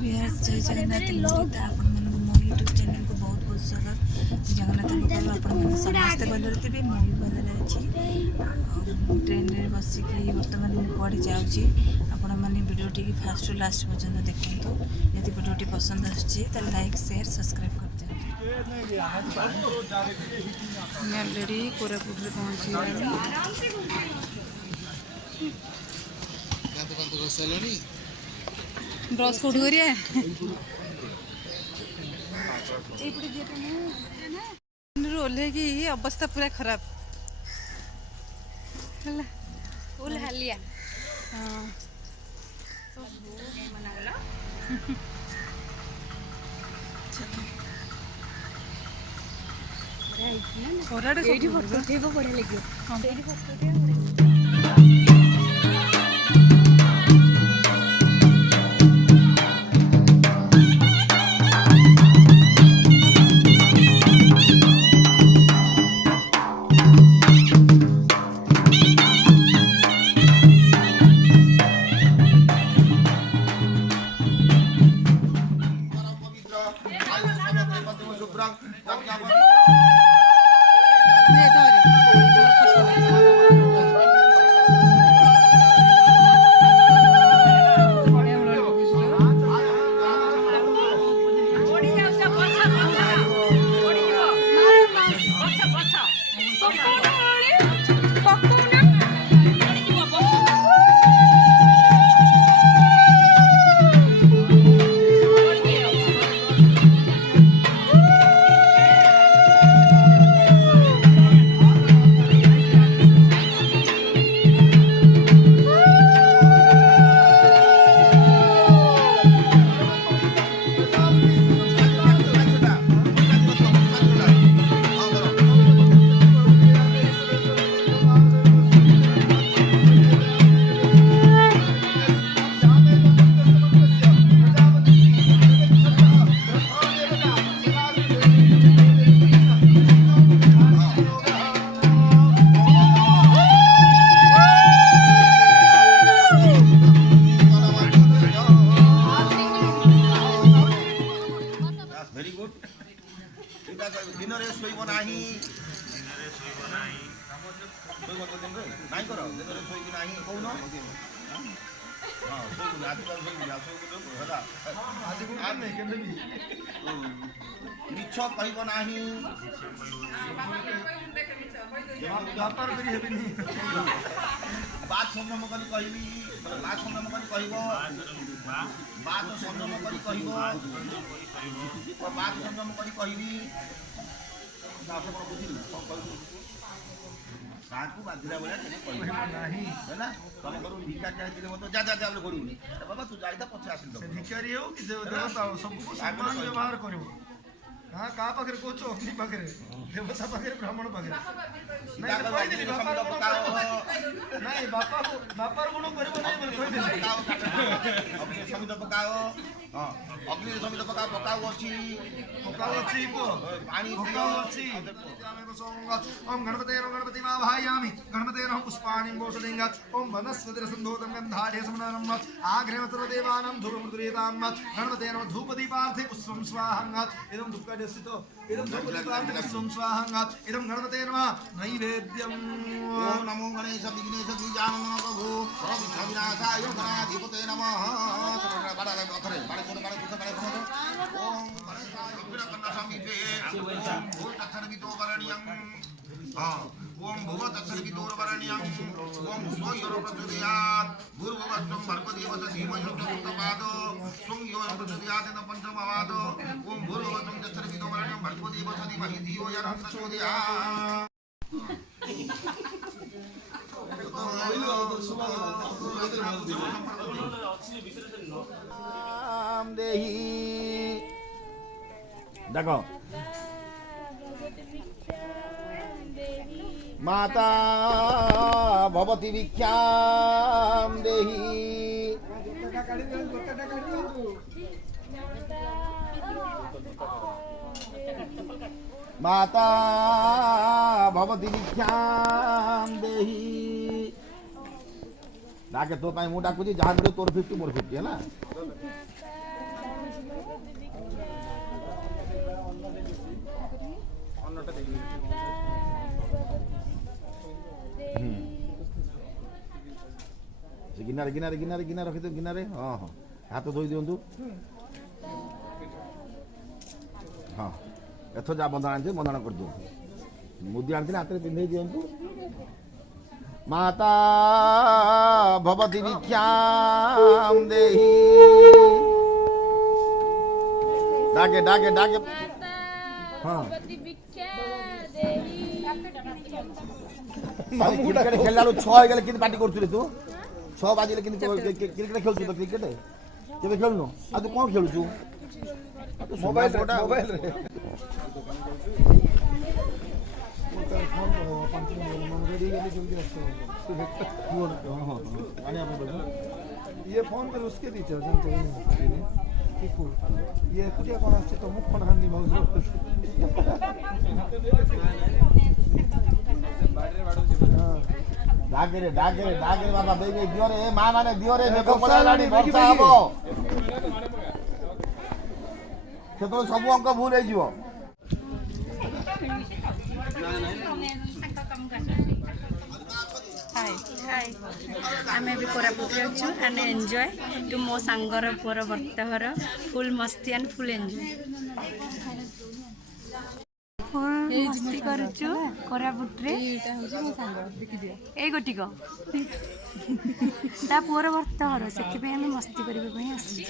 बिहार जय जगन्नाथ रीता आपण मो यूट्यूब चैनल को बहुत बहुत स्वागत। जगन्नाथ कृपा आपण समस्ते भलरे थे मो भी भलरे अच्छी। ट्रेन रे बसिकी बर्तमान मुझे जाऊँगी। आपण मैंने वीडियो टी फास्ट टू लास्ट पर्यटन देखूँ। यदि वीडियो टी पसंद आए लाइक शेयर सब्सक्राइब कर दिखाँ। ऑलरेडी कोरापुट रे पहुँची ब्रश कोड करिए ओल्हे की अवस्था पूरा खराब फुल हालिया फोटो बढ़िया लगे। मिछ कहब ना बात संयम करी कहबी बात संयम करी कहब बात संयम करी कहब बात संयम करी कहबी काकू बाधिला भाया है तुम करू भिका चाहिए मत जा जा जा करू बाबा तू जाइदा पछे आसिल भिकारी हो कि देवता सबको समान व्यवहार करू हाँ का पाखे कौच अग्नि पाखे देवता पाखे ब्राह्मण पाखे नहीं बापार गुण अग्नि समित पकाओ हाँ अग्नि समित पकाओ पकाओ अच्छी पानी अच्छी ओम गणपति भायामि गणपते पुष्पाणि वोषधेंगा ओम वनस्पति संधोतं गंधाढ्य समनम आग्रह सर्वदेवानां धूपमृतरेतां गणपते धूपदीपार्थे पुष्पं स्वाहा इदं धूपकार्यस्थितो इदं धूपदीपार्थे पुष्पं स्वाहा इदं गणपते नमः नैवेद्यम् ओम नमो गणेश विघ्नेश बीजानन प्रभु विघ्नविनाशाय गणाधिपते नमः ओम ओम भुव तत्सर्विदोरवरण्यं ओम स्वयोर प्रचोदयात् भूर्भुवस्त्वं भर्गदेवस्य धीमहि चतुर्थपादो त्वं योर प्रचोदयात् न पंचमपादो ओम भूर्भुवस्त्वं तत्सर्विदोरवरण्यं भर्गदेवस्य धीमहि धियो यो न प्रचोदयात् देखो माता भवती भिक्षां देहि माता भवती भिक्षां देहि डाके तो पाई मु डाकुची जहां मिलो तोर 50 मोर 50 है ना गिनारे गिनारे गिनारे गिनारे रखी गिनारे हाँ हाँ हाथ धोई दिंतु हाँ एथ जहाँ बंधन आनी बंधन कर दिखाँ मुदी आनी हाथ में पिंधे दिंतु माता भवती भिक्षाम देहि डाके डाके डाके हाँ क्रिकेट खेलला 6 हो गले कि पार्टी करथुले तू 6 बाजिले कि क्रिकेट खेलछु तो क्रिकेट केबे खेलनु आ तू कोन खेलछु मोबाइल मोबाइल रे ये फोन पर उसके दीजिए जानते हैं ये कुटिया कौन आछे तो मुख कोन हांडी मौज डाके रे बाबा बेबी दियो रे मां माने दियो रे देखो पड़ा लाडी वर्षा हबो से तो सब अंक भूल हे जीवो हाय हाय आमे भी कोरापुट अच्छु एंड एंजॉय टू मो सांगर पुअर बर्तघर फुल मस्ती एंड फुल एंजॉय मस्ती करछु कोरापुट रे एटा होजे मो सांग देखि दियो ए गोटिक ता पुअर बर्तघर सेति पे हम मस्ती करबे पई आसी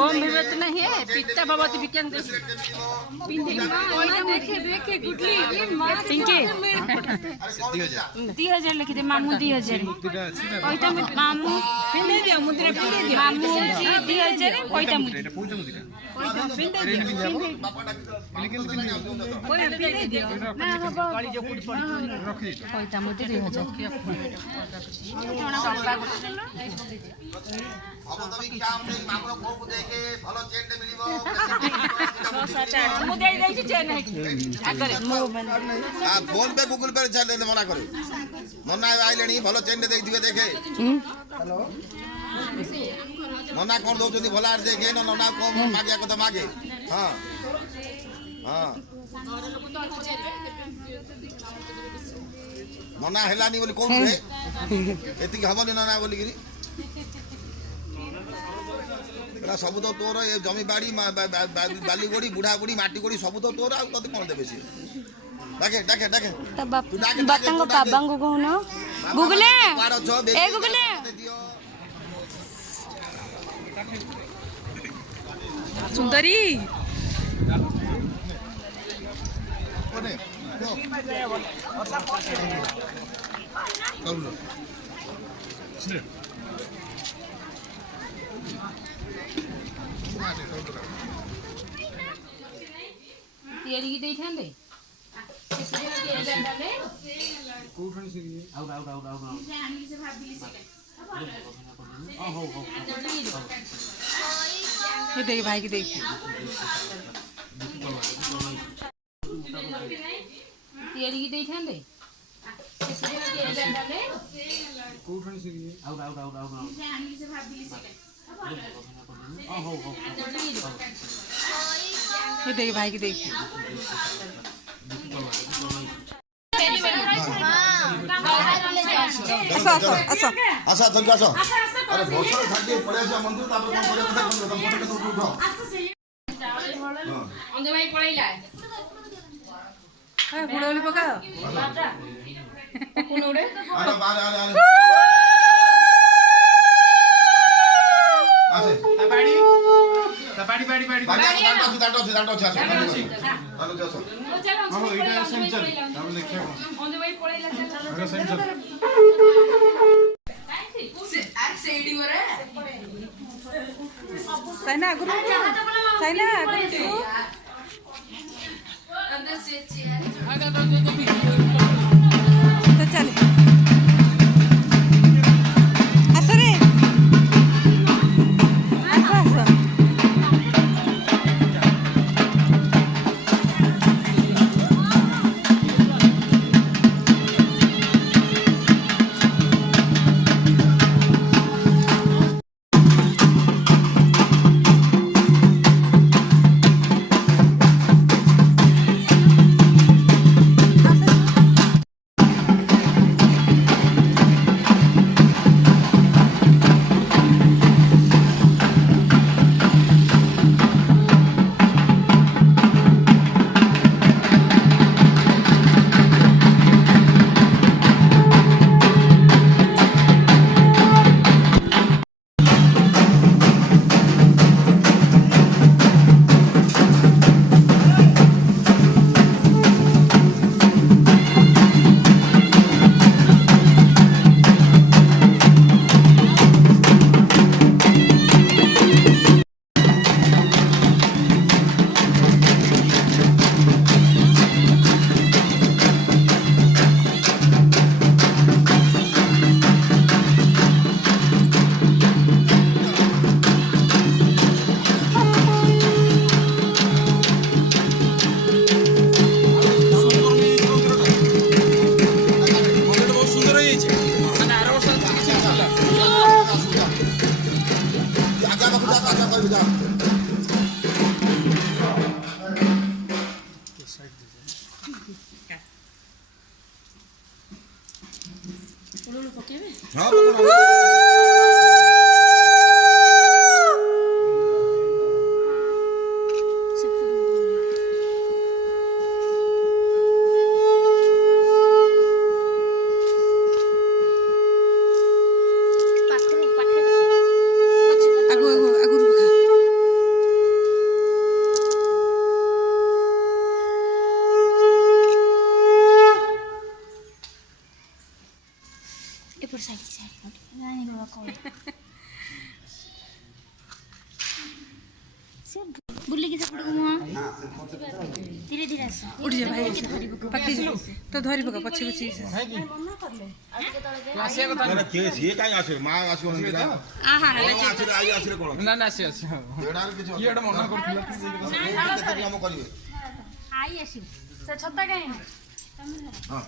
ओम विवत नहीं है पिता भगवती विज्ञान पिंकी देखे देखे गुडली ये मां पिंकी 2000 लिखि दे मामू 2000 कोइता मामू पिंदे दियो मुद्रा पिंदे दियो मामू 2000 कोइता मुद्रा कोइता पिंदे दियो कोइ पिंदे दियो ना हबो गाड़ी जो कुड पड़ी रखी कोइता मुद्रा 2000 फोन पे गूगल पे चल मना करे मना आइले भल चेन दे देखे मना कर दो भल देखे नना कम मागे कत मागे हाँ हाँ मना हेलानी बोली कौन रे एति हमनी नना बोली गिरी सब तो तोर ये जमी बाड़ी बाली गोड़ी बुढ़ा बुढ़ी माटी गोड़ी सब तो तोर आ कत कोन देबे से डाके डाके डाके बातंग बाबांगो कहनो गुगले ए गुगले सुंदरी कोने ତିଆରି କି ଦେଇଥାନ୍ତେ देख भाई की देख ତିଆରି କି ଦେଇଥାନ୍ତେ देख भाई की देख आसा तनका आसा अरे भोसो खाके पड़े से मंदिर तापर कोन करे कथा कोन फोटो के उठो अंजे भाई पळैला ए गुडोली पका कोन उडे अरे अरे अरे आसे पाड़ी पाड़ी पाड़ी पाड़ी दांडो आसो हेलो जासो हम एटा सेंचर हम देखियो अंजे भाई पळैला अरे सेंचर सेडी वरे साइना गुरु साइना गुरु अंदर से चेयर तो चले आसो रे आसो आसो बुलिकी सेपट को धीरे धीरे आस उठ जा भाई पकड़ी तो धरी पका पछे पछे के ये काई आसे मा आसे ना आहा आसे आई आसे कोन ना ना आसी आसी एडाल किछ ये एटा मना करथिला केते काम करिवे आई आसी से छत्ता काई हां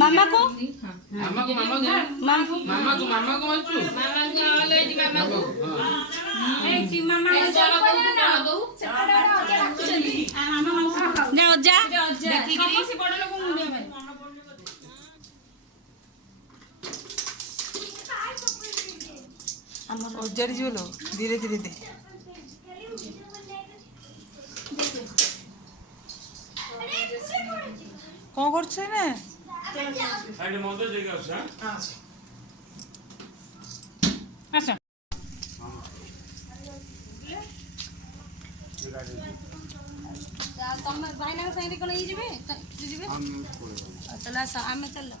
मामा को ଓଜାଡ଼ି ଯିବ ଲୋ ଧୀରେ ଧୀରେ ଦେ କ'ଣ କରୁଛୁ ନା ଆସ ତମେ ଭାଇନାଙ୍କ ସାଙ୍ଗରେ କ'ଣ ହେଇଯିବେ ଯିବେ ତାହେଲେ ଆସ ଆମେ ଚାଲ